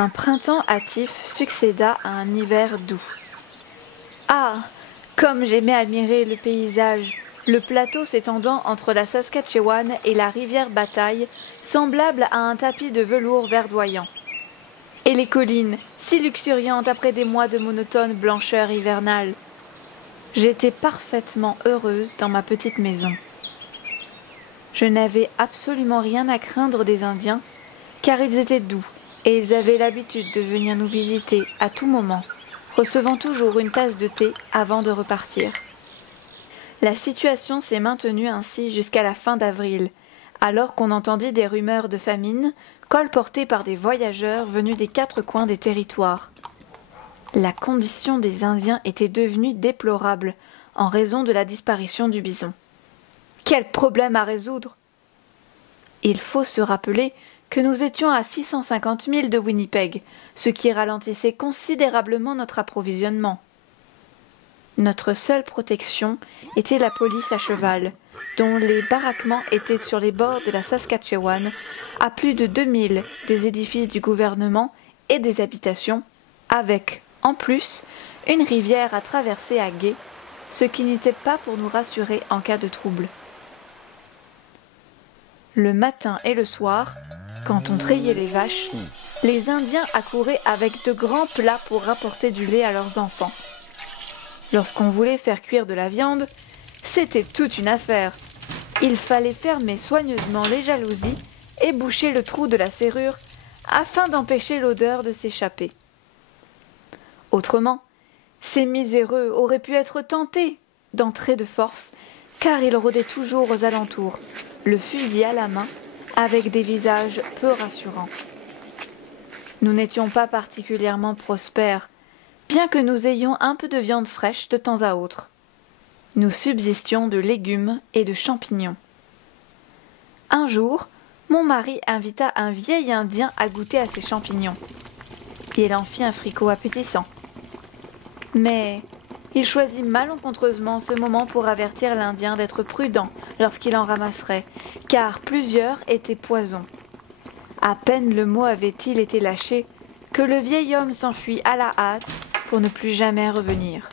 Un printemps hâtif succéda à un hiver doux. Ah, comme j'aimais admirer le paysage, le plateau s'étendant entre la Saskatchewan et la rivière Bataille, semblable à un tapis de velours verdoyant. Et les collines, si luxuriantes après des mois de monotone blancheur hivernale. J'étais parfaitement heureuse dans ma petite maison. Je n'avais absolument rien à craindre des Indiens, car ils étaient doux, et ils avaient l'habitude de venir nous visiter à tout moment, recevant toujours une tasse de thé avant de repartir. La situation s'est maintenue ainsi jusqu'à la fin d'avril, alors qu'on entendit des rumeurs de famine, colportées par des voyageurs venus des 4 coins des territoires. La condition des Indiens était devenue déplorable en raison de la disparition du bison. Quel problème à résoudre! Il faut se rappeler que nous étions à 650 milles de Winnipeg, ce qui ralentissait considérablement notre approvisionnement. Notre seule protection était la police à cheval, dont les baraquements étaient sur les bords de la Saskatchewan, à plus de 2000 des édifices du gouvernement et des habitations, avec, en plus, une rivière à traverser à gué, ce qui n'était pas pour nous rassurer en cas de trouble. Le matin et le soir, quand on trayait les vaches, les Indiens accouraient avec de grands plats pour rapporter du lait à leurs enfants. Lorsqu'on voulait faire cuire de la viande, c'était toute une affaire. Il fallait fermer soigneusement les jalousies et boucher le trou de la serrure afin d'empêcher l'odeur de s'échapper. Autrement, ces miséreux auraient pu être tentés d'entrer de force, car ils rôdaient toujours aux alentours, le fusil à la main, avec des visages peu rassurants. Nous n'étions pas particulièrement prospères, bien que nous ayons un peu de viande fraîche de temps à autre. Nous subsistions de légumes et de champignons. Un jour, mon mari invita un vieil Indien à goûter à ces champignons. Il en fit un fricot appétissant. Mais il choisit malencontreusement ce moment pour avertir l'Indien d'être prudent lorsqu'il en ramasserait, car plusieurs étaient poison. À peine le mot avait-il été lâché que le vieil homme s'enfuit à la hâte pour ne plus jamais revenir.